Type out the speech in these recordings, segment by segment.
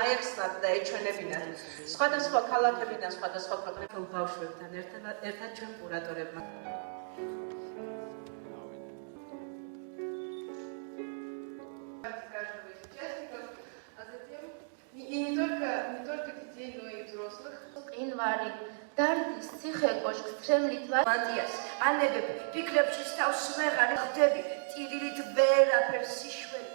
აეხსნათ და ეჩვენებინათ სხვადასხვა ქალაქებიდან, სხვადასხვა ქვეყნებიდან ბავშვებთან ერთად ჩვენ კურატორებმა. И не только детей, но и взрослых. Инвари, Дардис, ციხე-კოშკს ცხრემლით ვატიას, ანებები, ფიქრებში თავს ვეღარ ხვდები, ტირილით ვერაფერს სიშველი.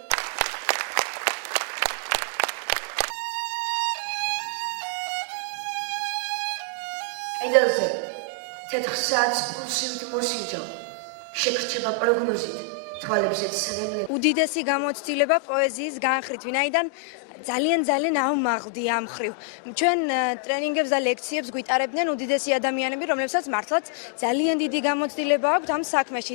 კიდევზე, თეთრ საათს პულსივით მოსინჯო, შეგრჩება პროგნოზით, თვალებზეც სრემლები. უდიდესი გამოცდილება პოეზიის განხრით, ვინაიდან ძალიან ავმაღლდი ამ ხრივ. ჩვენ ტრენინგებს და ლექციებს გვიტარებდნენ უდიდესი ადამიანები, რომლებსაც მართლაც ძალიან დიდი გამოცდილება აქვთ ამ საქმეში.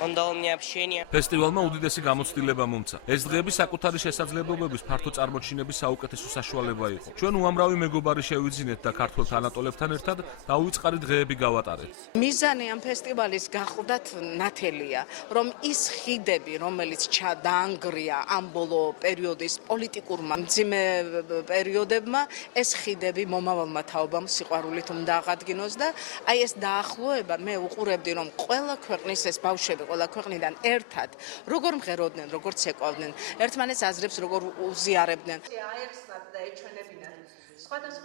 ფესტივალმა უდიდესი გამოცდილება მომცა. ეს დღეები საკუთარი შესაძლებლობების ფართო წარმოჩინების საუკეთესო საშუალება იყო. ჩვენ უამრავი მეგობარი შევიძინეთ და ქართველ თანატოლებთან ერთად დაუვიწყარი დღეები გავატარეთ. მიზანი ამ ფესტივალის გახლდათ ნათელია, რომ ის ხიდები, რომელიც დაანგრია ამ ბოლო პერიოდის პოლიტიკურმა მძიმე პერიოდებმა, ეს ხიდები მომავალმა თაობამ სიყვარულით უნდა აღადგინოს და აი ეს დაახლოება მე უყურებდი, რომ ყველა ქვეყნის ეს ბავშვები, ყველა ქვეყნიდან ერთად როგორ მღეროდნენ, როგორ ცეკვავდნენ, ერთმანეთს აზრებს როგორ უზიარებდნენ. აეხსნათ და ეჩვენებინათ სხვადასხვა